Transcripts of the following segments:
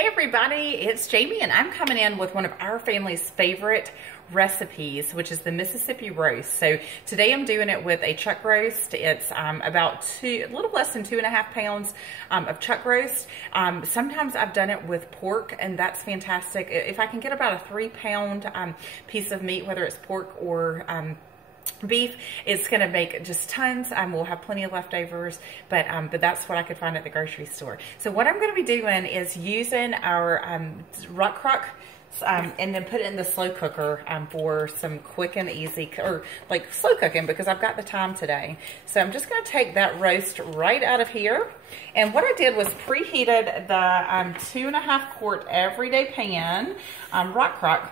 Hey everybody, it's Jamie and I'm coming in with one of our family's favorite recipes, which is the Mississippi roast. So today I'm doing it with a chuck roast. It's about a little less than 2.5 pounds of chuck roast. Sometimes I've done it with pork and that's fantastic. If I can get about a 3-pound piece of meat, whether it's pork or beef, it's going to make just tons. We'll have plenty of leftovers, but that's what I could find at the grocery store. So what I'm going to be doing is using our Rockcrock and then put it in the slow cooker for some quick and easy, or like slow cooking, because I've got the time today. So I'm just going to take that roast right out of here. And what I did was preheated the 2.5 quart everyday pan Rockcrock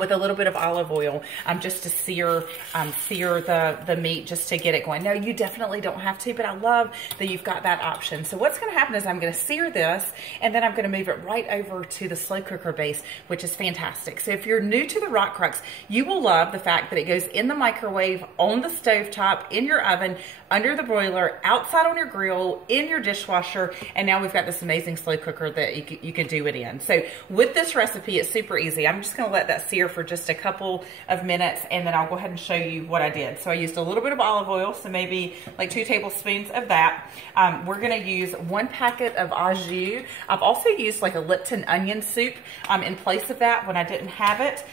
with a little bit of olive oil, just to sear the meat, just to get it going. Now, you definitely don't have to, but I love that you've got that option. So what's gonna happen is I'm gonna sear this, and then I'm gonna move it right over to the slow cooker base, which is fantastic. So if you're new to the Rockcrocks, you will love the fact that it goes in the microwave, on the stovetop, in your oven, under the broiler, outside on your grill, in your dishwasher, and now we've got this amazing slow cooker that you can do it in. So with this recipe, it's super easy. I'm just gonna let that sear for just a couple of minutes, and then I'll go ahead and show you what I did. So I used a little bit of olive oil, so maybe like 2 tablespoons of that. We're gonna use 1 packet of au jus. I've also used like a Lipton onion soup in place of that when I didn't have it.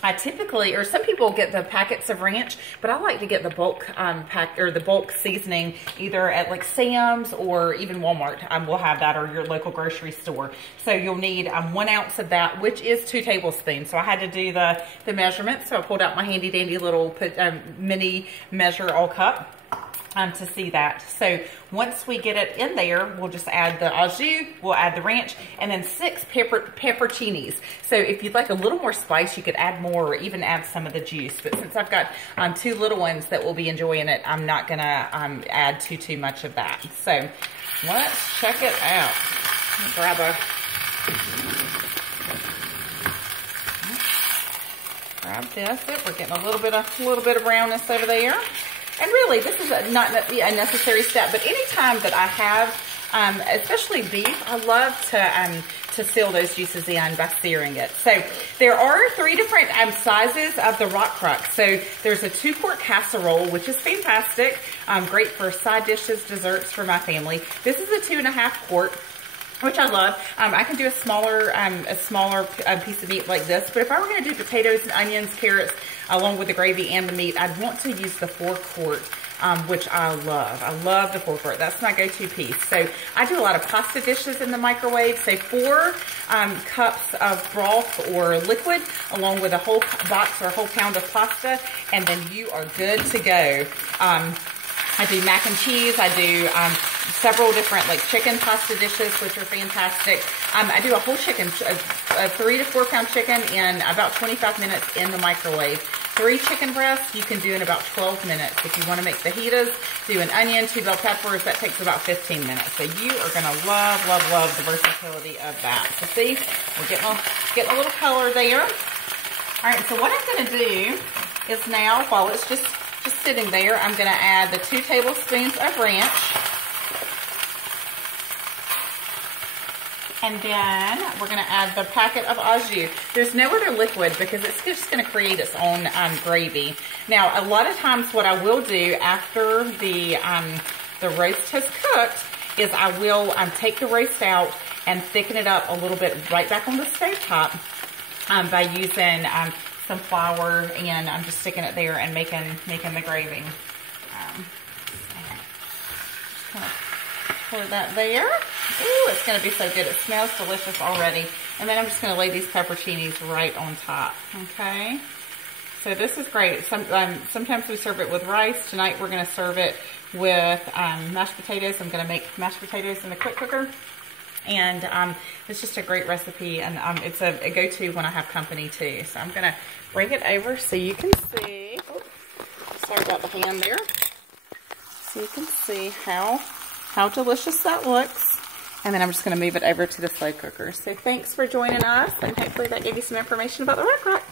I typically, or some people get the packets of ranch, but I like to get the bulk pack, or the bulk seasoning, either at like Sam's or even Walmart. We'll have that, or your local grocery store. So you'll need 1 ounce of that, which is 2 tablespoons. So I had to do the measurements. So I pulled out my handy dandy little mini measure all cup to see that. So once we get it in there, we'll just add the au jus, we'll add the ranch, and then 6 pepperoncinis. So if you'd like a little more spice, you could add more, or even add some of the juice. But since I've got 2 little ones that will be enjoying it, I'm not gonna add too much of that. So let's check it out. Grab this. We're getting a little bit of brownness over there. And really, this is not a necessary step, but anytime that I have, especially beef, I love to seal those juices in by searing it. So there are 3 different sizes of the Rockcrock. So there's a 2-quart casserole, which is fantastic, great for side dishes, desserts for my family. This is a 2.5 quart. Which I love. I can do a smaller piece of meat like this, but if I were going to do potatoes and onions, carrots, along with the gravy and the meat, I'd want to use the 4 quart, which I love. I love the 4 quart. That's my go-to piece. So I do a lot of pasta dishes in the microwave. So 4 cups of broth or liquid, along with a whole box or a whole pound of pasta, and then you are good to go. I do mac and cheese. I do several different like chicken pasta dishes, which are fantastic. I do a whole chicken, a 3 to 4 pound chicken in about 25 minutes in the microwave. 3 chicken breasts you can do in about 12 minutes. If you want to make fajitas, do an onion, 2 bell peppers, that takes about 15 minutes. So you are going to love the versatility of that. So see, we're getting a little color there. All right, so what I'm going to do is now, while it's just sitting there, I'm going to add the 2 tablespoons of ranch. And then we're going to add the packet of au jus. There's no other liquid because it's just going to create its own gravy. Now, a lot of times what I will do after the roast has cooked is I will take the roast out and thicken it up a little bit right back on the stove top by using some flour, and I'm just sticking it there and making the gravy. Just kind of pour that there. Ooh, it's going to be so good. It smells delicious already. And then I'm just going to lay these pepperoncinis right on top. Okay. So this is great. Sometimes we serve it with rice. Tonight we're going to serve it with mashed potatoes. I'm going to make mashed potatoes in the quick cooker. And it's just a great recipe, and it's a go-to when I have company too. So I'm going to bring it over so you can see. Oh, sorry about the hand there. So you can see how delicious that looks. And then I'm just going to move it over to the slow cooker. So thanks for joining us, and hopefully that gave you some information about the Rockcrock.